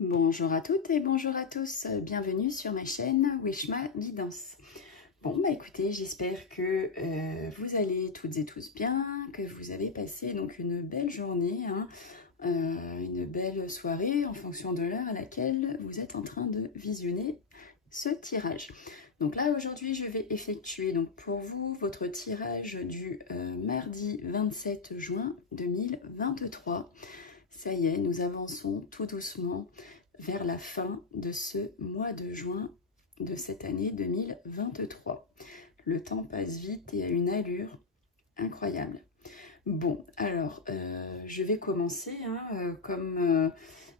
Bonjour à toutes et bonjour à tous, bienvenue sur ma chaîne Wishma Guidance. Bon bah écoutez, j'espère que vous allez toutes et tous bien, que vous avez passé donc une belle journée, une belle soirée en fonction de l'heure à laquelle vous êtes en train de visionner ce tirage. Donc là aujourd'hui je vais effectuer donc pour vous votre tirage du mardi 27 juin 2023. Ça y est, nous avançons tout doucement vers la fin de ce mois de juin de cette année 2023. Le temps passe vite et à une allure incroyable. Bon, alors, je vais commencer, comme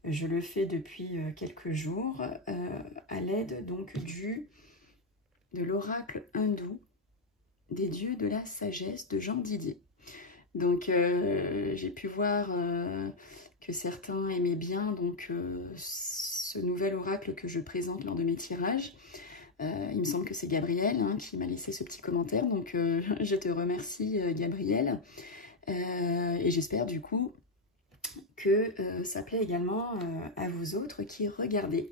je le fais depuis quelques jours, à l'aide donc de l'oracle hindou des dieux de la sagesse de Jean Didier. Donc j'ai pu voir que certains aimaient bien donc, ce nouvel oracle que je présente lors de mes tirages. Il me semble que c'est Gabriel qui m'a laissé ce petit commentaire, donc je te remercie Gabriel. Et j'espère du coup que ça plaît également à vous autres qui regardez.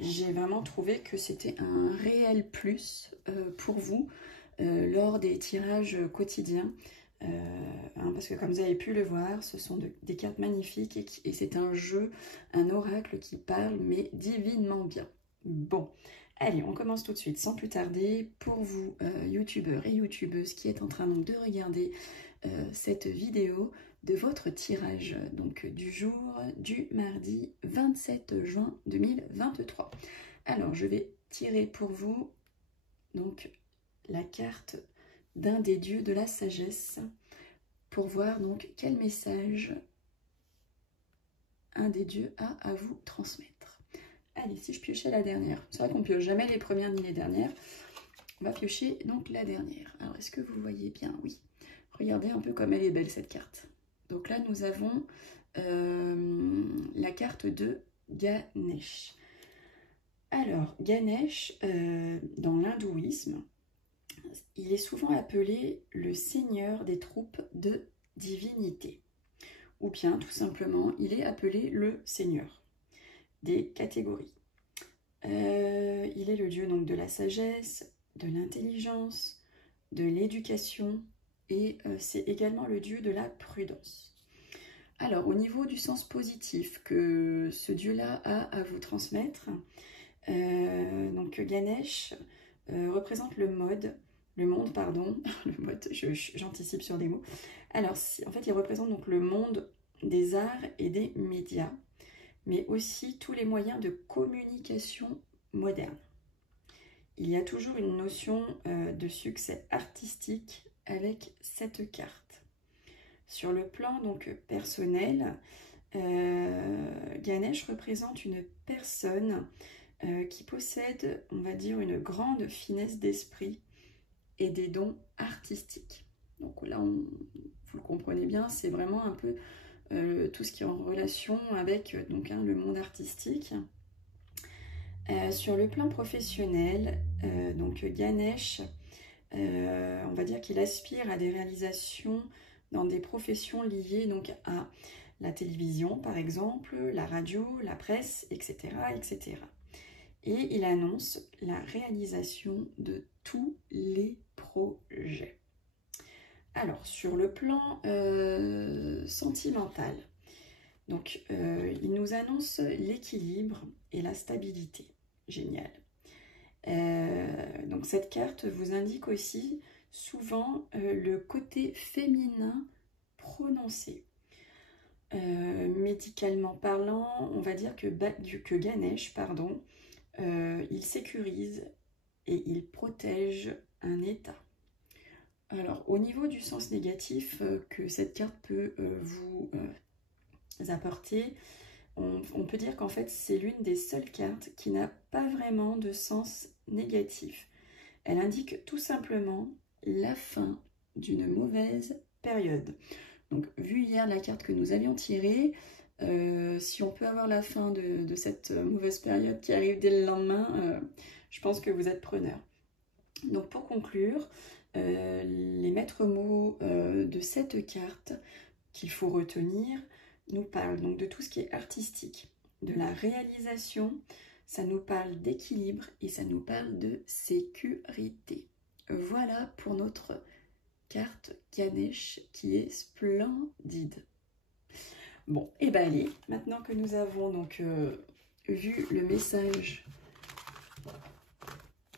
J'ai vraiment trouvé que c'était un réel plus pour vous lors des tirages quotidiens. Parce que comme vous avez pu le voir, ce sont des cartes magnifiques et c'est un jeu, un oracle qui parle mais divinement bien. Bon, allez, on commence tout de suite sans plus tarder. Pour vous, youtubeurs et youtubeuses qui êtes en train donc de regarder cette vidéo de votre tirage donc du jour du mardi 27 juin 2023. Alors, je vais tirer pour vous donc la carte d'un des dieux de la sagesse pour voir donc quel message un des dieux a à vous transmettre. Allez, si je piochais la dernière, c'est vrai qu'on pioche jamais les premières ni les dernières, on va piocher donc la dernière. Alors est-ce que vous voyez bien? Oui, regardez un peu comme elle est belle cette carte. Donc là nous avons la carte de Ganesh. Alors Ganesh, dans l'hindouisme, il est souvent appelé le seigneur des troupes de divinité. Ou bien, tout simplement, il est appelé le seigneur des catégories. Il est le dieu donc de la sagesse, de l'intelligence, de l'éducation et c'est également le dieu de la prudence. Alors, au niveau du sens positif que ce dieu-là a à vous transmettre, donc Ganesh représente le monde, le mode, j'anticipe sur des mots. Alors, en fait, il représente donc le monde des arts et des médias, mais aussi tous les moyens de communication modernes. Il y a toujours une notion de succès artistique avec cette carte. Sur le plan donc personnel, Ganesh représente une personne qui possède, on va dire, une grande finesse d'esprit et des dons artistiques. Donc là, vous le comprenez bien, c'est vraiment un peu tout ce qui est en relation avec donc, le monde artistique. Sur le plan professionnel, donc Ganesh, on va dire qu'il aspire à des réalisations dans des professions liées donc à la télévision par exemple, la radio, la presse, etc., etc. Et il annonce la réalisation de tous les projets. Alors, sur le plan sentimental, donc, il nous annonce l'équilibre et la stabilité. Génial. Donc, cette carte vous indique aussi souvent le côté féminin prononcé. Médicalement parlant, on va dire que Ganesh, il sécurise et il protège un état. Alors, au niveau du sens négatif que cette carte peut vous apporter, on peut dire qu'en fait, c'est l'une des seules cartes qui n'a pas vraiment de sens négatif. Elle indique tout simplement la fin d'une mauvaise période. Donc, vu hier la carte que nous avions tirée, si on peut avoir la fin de cette mauvaise période qui arrive dès le lendemain, je pense que vous êtes preneur. Donc pour conclure, les maîtres mots de cette carte qu'il faut retenir nous parlent donc de tout ce qui est artistique, de la réalisation, ça nous parle d'équilibre et ça nous parle de sécurité. Voilà pour notre carte Ganesh qui est splendide. Bon, et ben allez, maintenant que nous avons donc vu le message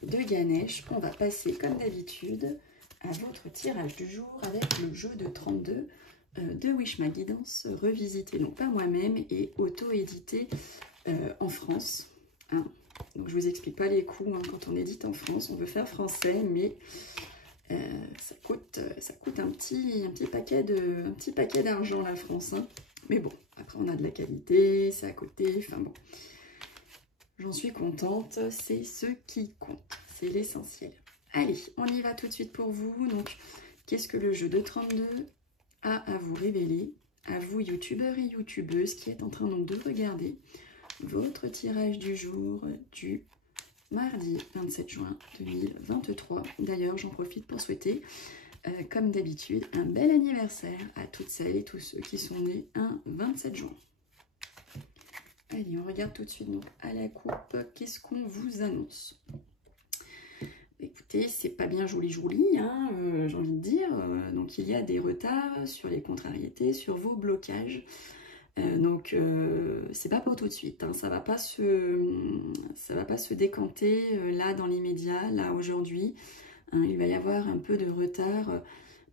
de Ganesh, on va passer comme d'habitude à votre tirage du jour avec le jeu de 32 de Wishma Guidance, revisité donc par moi-même et auto-édité en France. Hein. Donc je vous explique pas les coûts, hein. Quand on édite en France, on veut faire français, mais ça coûte un petit paquet d'argent la France. Hein. Mais bon, après on a de la qualité, c'est à côté, enfin bon. J'en suis contente, c'est ce qui compte, c'est l'essentiel. Allez, on y va tout de suite pour vous. Donc, qu'est-ce que le jeu de 32 a à vous révéler, à vous youtubeurs et youtubeuses qui êtes en train donc de regarder votre tirage du jour du mardi 27 juin 2023. D'ailleurs, j'en profite pour souhaiter, comme d'habitude, un bel anniversaire à toutes celles et tous ceux qui sont nés un 27 juin. Allez, on regarde tout de suite donc à la coupe, qu'est-ce qu'on vous annonce? Écoutez, c'est pas bien joli, hein, j'ai envie de dire. Donc, il y a des retards sur les contrariétés, sur vos blocages. Donc, c'est pas pour tout de suite. Hein, ça va pas se décanter là dans l'immédiat, là aujourd'hui. Hein, il va y avoir un peu de retard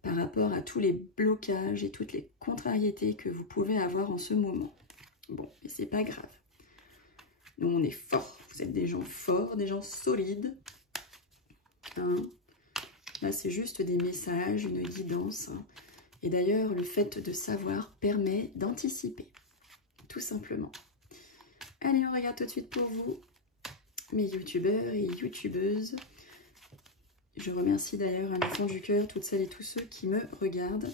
par rapport à tous les blocages et toutes les contrariétés que vous pouvez avoir en ce moment. Bon, mais c'est pas grave. Nous, on est forts. Vous êtes des gens forts, des gens solides. Hein. Là, c'est juste des messages, une guidance. Hein. Et d'ailleurs, le fait de savoir permet d'anticiper, tout simplement. Allez, on regarde tout de suite pour vous, mes youtubeurs et youtubeuses. Je remercie d'ailleurs à la fond du cœur toutes celles et tous ceux qui me regardent.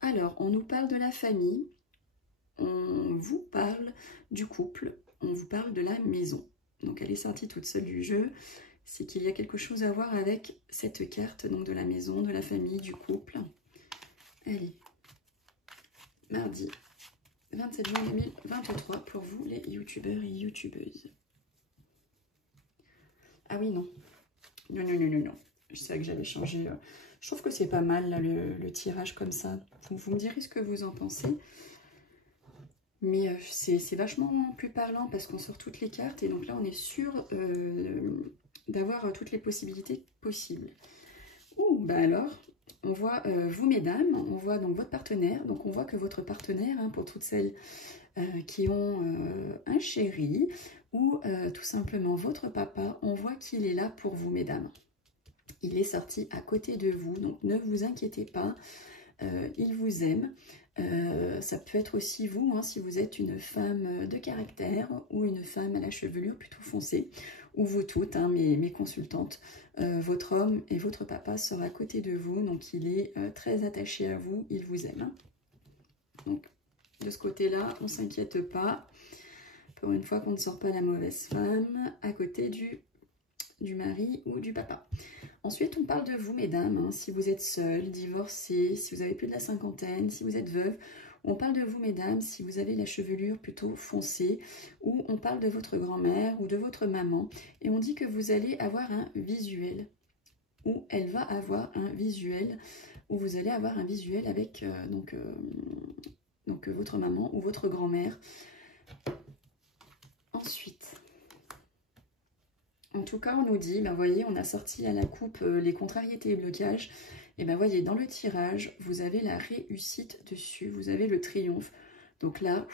Alors, on nous parle de la famille, on vous parle du couple, on vous parle de la maison. Donc, elle est sortie toute seule du jeu. C'est qu'il y a quelque chose à voir avec cette carte, donc de la maison, de la famille, du couple. Allez, mardi 27 juin 2023 pour vous les youtubeurs et youtubeuses. Ah oui, non. Non. Je sais que j'avais changé. Je trouve que c'est pas mal là, le tirage comme ça. Vous me direz ce que vous en pensez. Mais c'est vachement plus parlant parce qu'on sort toutes les cartes. Et donc là, on est sûr d'avoir toutes les possibilités possibles. Ouh, bah alors, on voit vous mesdames, on voit donc votre partenaire. Donc on voit que votre partenaire, hein, pour toutes celles qui ont un chéri ou tout simplement votre papa, on voit qu'il est là pour vous mesdames. Il est sorti à côté de vous, donc ne vous inquiétez pas, il vous aime. Ça peut être aussi vous, hein, si vous êtes une femme de caractère ou une femme à la chevelure plutôt foncée, ou vous toutes, hein, mes consultantes, votre homme et votre papa sera à côté de vous, donc il est très attaché à vous, il vous aime. Hein. Donc de ce côté-là, on ne s'inquiète pas, pour une fois qu'on ne sort pas la mauvaise femme à côté du mari ou du papa. Ensuite, on parle de vous, mesdames, hein, si vous êtes seule, divorcée, si vous avez plus de la cinquantaine, si vous êtes veuve. On parle de vous, mesdames, si vous avez la chevelure plutôt foncée, ou on parle de votre grand-mère ou de votre maman, et on dit que vous allez avoir un visuel, ou elle va avoir un visuel, ou vous allez avoir un visuel avec donc votre maman ou votre grand-mère. Ensuite, en tout cas, on nous dit, ben voyez, on a sorti à la coupe les contrariétés et blocages. Et ben voyez, dans le tirage, vous avez la réussite dessus, vous avez le triomphe. Donc là,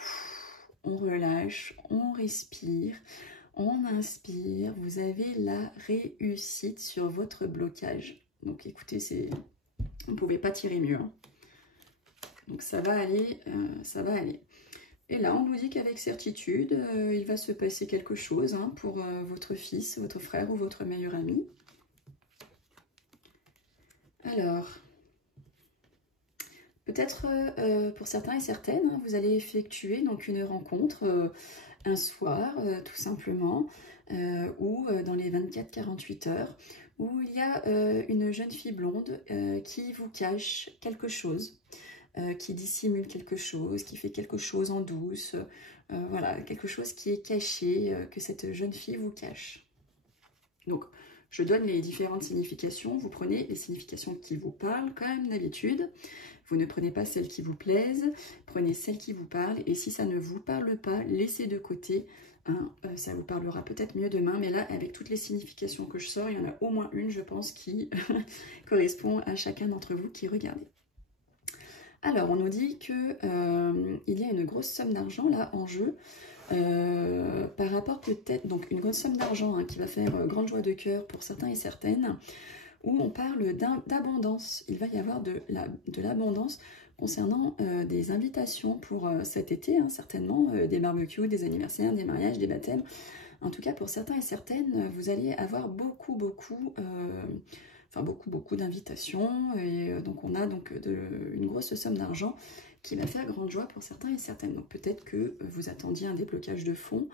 on relâche, on respire, on inspire. Vous avez la réussite sur votre blocage. Donc écoutez, on ne pouvait pas tirer mieux. Hein. Donc ça va aller, ça va aller. Et là, on nous dit qu'avec certitude, il va se passer quelque chose hein, pour votre fils, votre frère ou votre meilleur ami. Alors, peut-être pour certains et certaines, hein, vous allez effectuer donc une rencontre un soir, tout simplement, ou dans les 24-48 heures, où il y a une jeune fille blonde qui vous cache quelque chose. Qui dissimule quelque chose, qui fait quelque chose en douce, voilà, quelque chose qui est caché, que cette jeune fille vous cache. Donc, je donne les différentes significations. Vous prenez les significations qui vous parlent, comme d'habitude. Vous ne prenez pas celles qui vous plaisent, prenez celles qui vous parlent. Et si ça ne vous parle pas, laissez de côté. Hein, ça vous parlera peut-être mieux demain. Mais là, avec toutes les significations que je sors, il y en a au moins une, je pense, qui correspond à chacun d'entre vous qui regardez. Alors, on nous dit qu'il y a une grosse somme d'argent là en jeu. Par rapport peut-être, donc une grosse somme d'argent qui va faire grande joie de cœur pour certains et certaines, où on parle d'abondance. Il va y avoir de l'abondance concernant des invitations pour cet été, certainement, des barbecues, des anniversaires, des mariages, des baptêmes. En tout cas, pour certains et certaines, vous allez avoir beaucoup d'invitations. Et donc, on a donc une grosse somme d'argent qui va faire grande joie pour certains et certaines. Donc peut-être que vous attendiez un déblocage de fonds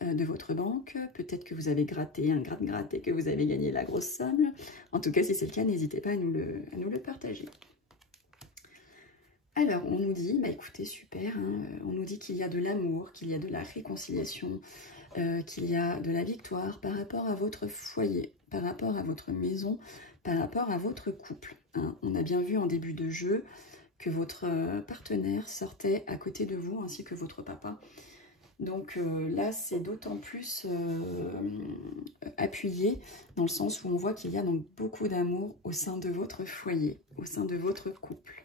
de votre banque, peut-être que vous avez gratté un gratte-gratte et que vous avez gagné la grosse somme. En tout cas, si c'est le cas, n'hésitez pas à nous le partager. Alors, on nous dit, bah écoutez, super, on nous dit qu'il y a de l'amour, qu'il y a de la réconciliation, qu'il y a de la victoire par rapport à votre foyer, par rapport à votre maison, par rapport à votre couple. On a bien vu en début de jeu que votre partenaire sortait à côté de vous, ainsi que votre papa. Donc là, c'est d'autant plus appuyé, dans le sens où on voit qu'il y a donc beaucoup d'amour au sein de votre foyer, au sein de votre couple.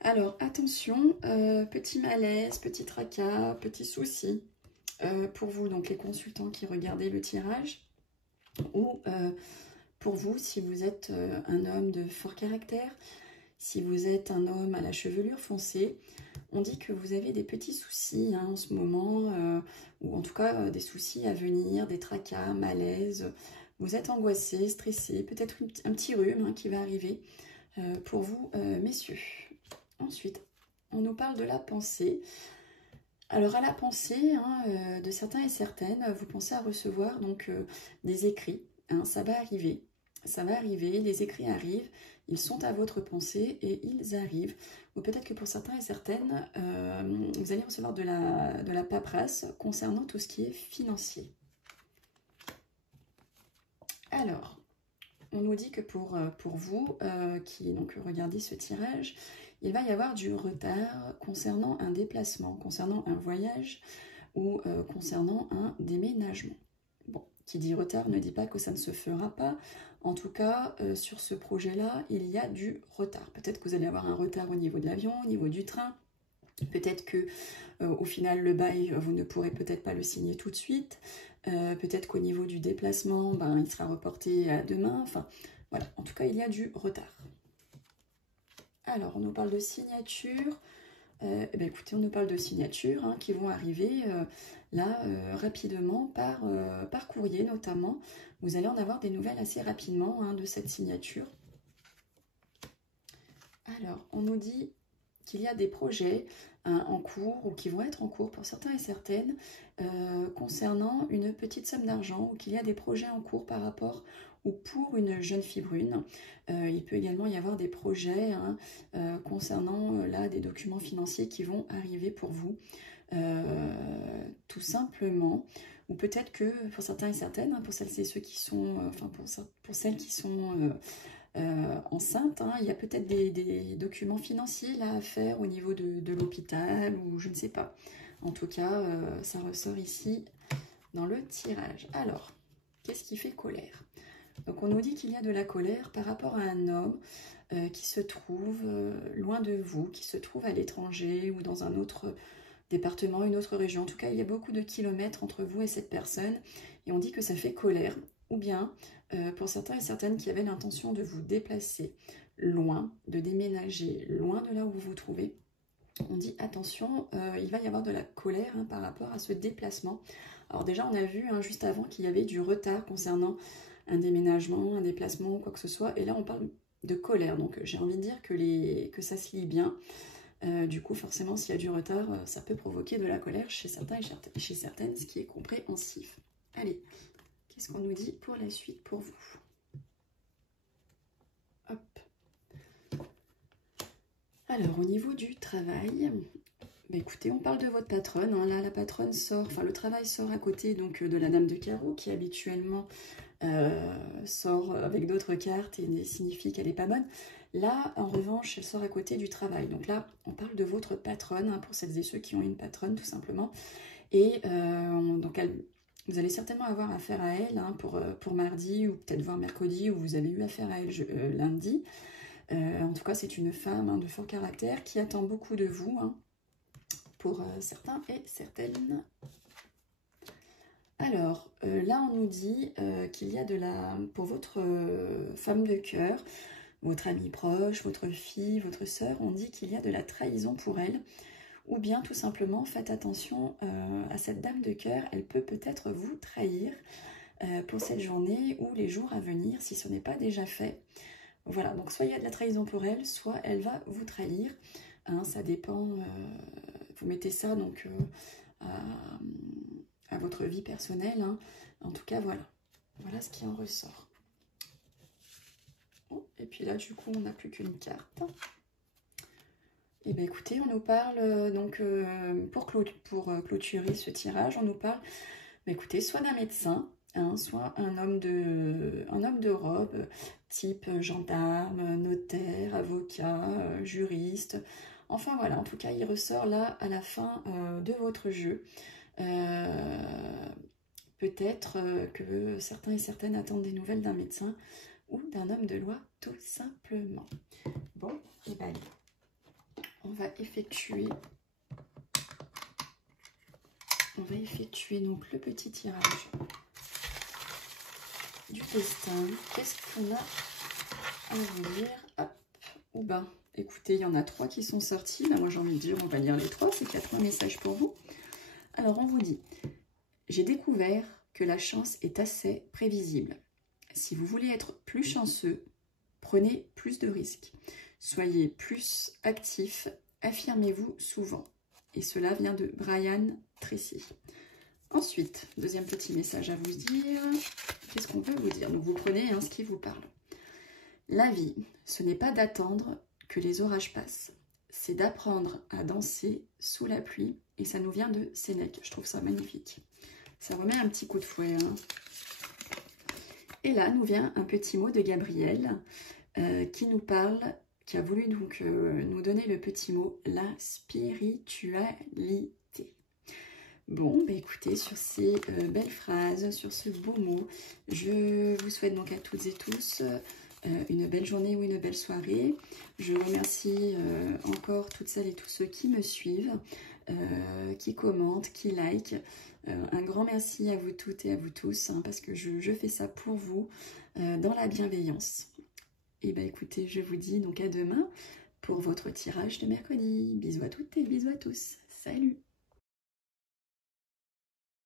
Alors, attention, petit malaise, petit tracas, petit souci pour vous, donc les consultants qui regardez le tirage, ou pour vous, si vous êtes un homme de fort caractère, si vous êtes un homme à la chevelure foncée, on dit que vous avez des petits soucis en ce moment, ou en tout cas des soucis à venir, des tracas, malaises. Vous êtes angoissé, stressé, peut-être un petit rhume qui va arriver pour vous, messieurs. Ensuite, on nous parle de la pensée. Alors à la pensée de certains et certaines, vous pensez à recevoir donc des écrits. Ça va arriver. Ça va arriver, les écrits arrivent, ils sont à votre pensée et ils arrivent. Ou peut-être que pour certains et certaines, vous allez recevoir de la paperasse concernant tout ce qui est financier. Alors, on nous dit que pour vous qui donc regardez ce tirage, il va y avoir du retard concernant un déplacement, concernant un voyage ou concernant un déménagement. Bon, qui dit retard ne dit pas que ça ne se fera pas. En tout cas, sur ce projet-là, il y a du retard. Peut-être que vous allez avoir un retard au niveau de l'avion, au niveau du train. Peut-être que au final, le bail, vous ne pourrez peut-être pas le signer tout de suite. Peut-être qu'au niveau du déplacement, il sera reporté à demain. Enfin, voilà. En tout cas, il y a du retard. Alors, on nous parle de signatures. Écoutez, on nous parle de signatures qui vont arriver rapidement par courrier notamment. Vous allez en avoir des nouvelles assez rapidement de cette signature. Alors, on nous dit qu'il y a des projets en cours ou qui vont être en cours pour certains et certaines concernant une petite somme d'argent ou qu'il y a des projets en cours par rapport ou pour une jeune fille brune. Il peut également y avoir des projets concernant des documents financiers qui vont arriver pour vous tout simplement. Ou peut-être que pour certains et certaines, pour celles et ceux qui sont, pour celles qui sont enceintes, il y a peut-être des documents financiers là à faire au niveau de l'hôpital ou je ne sais pas. En tout cas, ça ressort ici dans le tirage. Alors, qu'est-ce qui fait colère? Donc on nous dit qu'il y a de la colère par rapport à un homme qui se trouve loin de vous, qui se trouve à l'étranger ou dans un autre département, une autre région. En tout cas, il y a beaucoup de kilomètres entre vous et cette personne et on dit que ça fait colère. Ou bien, pour certains et certaines qui avaient l'intention de vous déplacer loin, de déménager loin de là où vous vous trouvez, on dit attention, il va y avoir de la colère par rapport à ce déplacement. Alors déjà, on a vu juste avant qu'il y avait du retard concernant un déménagement, un déplacement, quoi que ce soit. Et là, on parle de colère. Donc, j'ai envie de dire que ça se lit bien. Du coup, forcément, s'il y a du retard, ça peut provoquer de la colère chez certains et chez certaines, ce qui est compréhensif. Allez, qu'est-ce qu'on nous dit pour la suite pour vous? Hop. Alors, au niveau du travail, Bah écoutez, on parle de votre patronne, hein. Là, la patronne sort, enfin le travail sort à côté donc de la dame de carreau qui habituellement sort avec d'autres cartes et signifie qu'elle n'est pas bonne. Là, en revanche, elle sort à côté du travail. Donc là, on parle de votre patronne, hein, pour celles et ceux qui ont une patronne, tout simplement. Et donc, vous allez certainement avoir affaire à elle, hein, pour mardi, ou peut-être voir mercredi, où vous avez eu affaire à elle lundi. En tout cas, c'est une femme, hein, de fort caractère qui attend beaucoup de vous, hein, pour certains et certaines. Alors, là, on nous dit qu'il y a pour votre femme de cœur, votre amie proche, votre fille, votre sœur, on dit qu'il y a de la trahison pour elle. Ou bien, tout simplement, faites attention à cette dame de cœur. Elle peut peut-être vous trahir pour cette journée ou les jours à venir, si ce n'est pas déjà fait. Voilà, donc soit il y a de la trahison pour elle, soit elle va vous trahir. Hein, ça dépend, vous mettez ça donc à votre vie personnelle, hein. En tout cas, voilà. Voilà ce qui en ressort. Oh, et puis là, du coup, on n'a plus qu'une carte. Et bien écoutez, on nous parle, donc pour clôturer ce tirage, on nous parle, écoutez, soit d'un médecin, hein, soit un homme de robe, type gendarme, notaire, avocat, juriste. Enfin voilà, en tout cas, il ressort là à la fin de votre jeu. Peut-être que certains et certaines attendent des nouvelles d'un médecin ou d'un homme de loi, tout simplement. Bon, et bien on va effectuer donc le petit tirage du destin. Qu'est-ce qu'on a à vous dire? Hop, ou ben, écoutez, il y en a 3 qui sont sortis. Ben, moi, j'ai envie de dire, on va lire les 3. C'est qu'il y a 3 messages pour vous. Alors, on vous dit, j'ai découvert que la chance est assez prévisible. Si vous voulez être plus chanceux, prenez plus de risques. Soyez plus actif, affirmez-vous souvent. Et cela vient de Brian Tracy. Ensuite, deuxième petit message à vous dire. Qu'est-ce qu'on peut vous dire? Donc vous prenez ce qui vous parle. La vie, ce n'est pas d'attendre que les orages passent. C'est d'apprendre à danser sous la pluie. Et ça nous vient de Sénèque. Je trouve ça magnifique. Ça remet un petit coup de fouet, hein. Et là, nous vient un petit mot de Gabriel qui nous parle, qui a voulu donc nous donner le petit mot, la spiritualité. Bon, bah écoutez, sur ces belles phrases, sur ce beau mot, je vous souhaite donc à toutes et tous une belle journée ou une belle soirée. Je remercie encore toutes celles et tous ceux qui me suivent, qui commentent, qui likent. Un grand merci à vous toutes et à vous tous, hein, parce que je fais ça pour vous, dans la bienveillance. Et bien écoutez, je vous dis donc à demain pour votre tirage de mercredi. Bisous à toutes et bisous à tous. Salut!